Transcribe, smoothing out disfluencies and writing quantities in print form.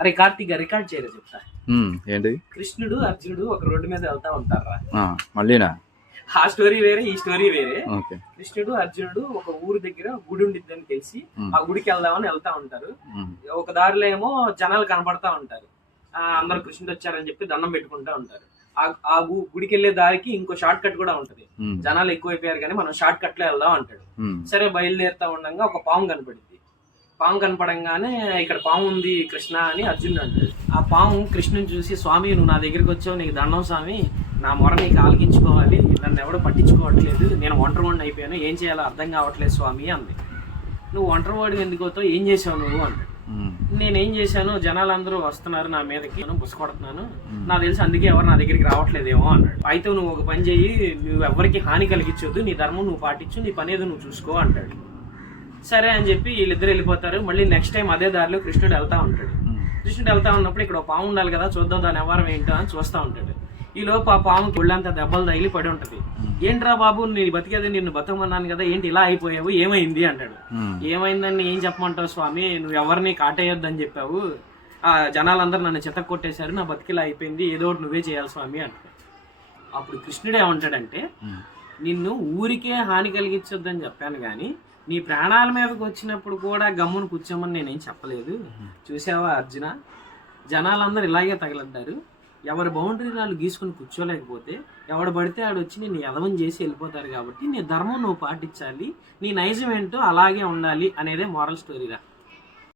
అరే కార్తీక్ రికార్డ్ చేయరా చెప్తా. ఏంటి? కృష్ణుడు అర్జునుడు ఒక రోడ్డు మీద వెళ్తా ఉంటారా. మళ్ళీనా? ఆ స్టోరీ వేరే, ఈ స్టోరీ వేరే. ఓకే. కృష్ణుడు అర్జునుడు ఒక ఊరు దగ్గర గుడి ఉండిద్దని తెలిసి ఆ గుడికి వెళ్దామని వెళ్తా ఉంటారు. ఒక దారిలో ఏమో జనాలు కనపడతా ఉంటారు. అందరు కృష్ణుడు వచ్చారని చెప్పి దండం పెట్టుకుంటా ఉంటారు. ఆ గుడికి వెళ్లే దారికి ఇంకో షార్ట్ కట్ కూడా ఉంటది. జనాలు ఎక్కువైపోయారు కానీ మనం షార్ట్ కట్ లో వెళ్దాం అంటాడు. సరే బయలుదేరుతా ఉండగా ఒక పాము కనపడింది. పాము కనపడంగానే ఇక్కడ పాము ఉంది కృష్ణ అని అర్జునుడు అంటాడు. ఆ పాము కృష్ణుని చూసి, స్వామి నువ్వు నా దగ్గరికి వచ్చావు, నీకు దండం స్వామి, నా మొర నీకు ఆలకించుకోవాలి, నన్ను ఎవడో పట్టించుకోవట్లేదు, నేను ఒంటరివాడిని అయిపోయాను, ఏం చేయాలో అర్థం కావట్లేదు స్వామి అంది. నువ్వు ఒంటరివాడిని ఎందుకు అవుతావు, ఏం చేసావు నువ్వు అన్నాడు. నేనేం చేశాను, జనాలందరూ వస్తున్నారు నా మీదకి, నేను బుసకొడుతున్నాను, నాకు తెలిసి అందుకే ఎవరు నా దగ్గరికి రావట్లేదేమో అన్నాడు. అయితే నువ్వు ఒక పని చెయ్యి, నువ్వు ఎవరికి హాని కలిగించొద్దు, నీ ధర్మం నువ్వు పాటించు, నీ పని ఏదో నువ్వు చూసుకో అంటాడు. సరే అని చెప్పి వీళ్ళిద్దరు వెళ్ళిపోతారు. మళ్ళీ నెక్స్ట్ టైం అదే దారిలో కృష్ణుడు వెళ్తా ఉంటాడు. కృష్ణుడు వెళ్తా ఉన్నప్పుడు ఇక్కడ పాము ఉండాలి కదా, చూద్దాం దాని వ్యవహారం ఏంటో అని చూస్తూ ఉంటాడు. ఈ లోపు ఆ పాముకి ఒళ్ళంతా దెబ్బలు తగిలి పడి ఉంటది. ఏంట్రా బాబు నేను బతికేది, నిన్ను బతకమన్నాను కదా, ఏంటి ఇలా అయిపోయావు, ఏమైంది అంటాడు. ఏమైందని ఏం చెప్పమంటావు స్వామి, నువ్వు ఎవరిని కాటేయొద్దని చెప్పావు, ఆ జనాలందరూ నన్ను చెత్త కొట్టేశారు, నా బతికిలా అయిపోయింది, ఏదో ఒకటి నువ్వే చేయాలి స్వామి అంటాడు. అప్పుడు కృష్ణుడు ఏమంటాడంటే, నిన్ను ఊరికే హాని కలిగించొద్దని చెప్పాను కానీ నీ ప్రాణాల మీదకి వచ్చినప్పుడు కూడా గమ్మును కూర్చోమని నేనేం చెప్పలేదు. చూసావా అర్జున, జనాలందరూ ఇలాగే తగలడ్డారు, ఎవరి బౌండరీ వాళ్ళు గీసుకుని కూర్చోలేకపోతే ఎవడు పడితే ఆడు వచ్చి నేను ఎదవం చేసి వెళ్ళిపోతారు. కాబట్టి నీ ధర్మం నువ్వు పాటించాలి, నీ నైజం ఏంటో అలాగే ఉండాలి అనేదే మోరల్ స్టోరీరా.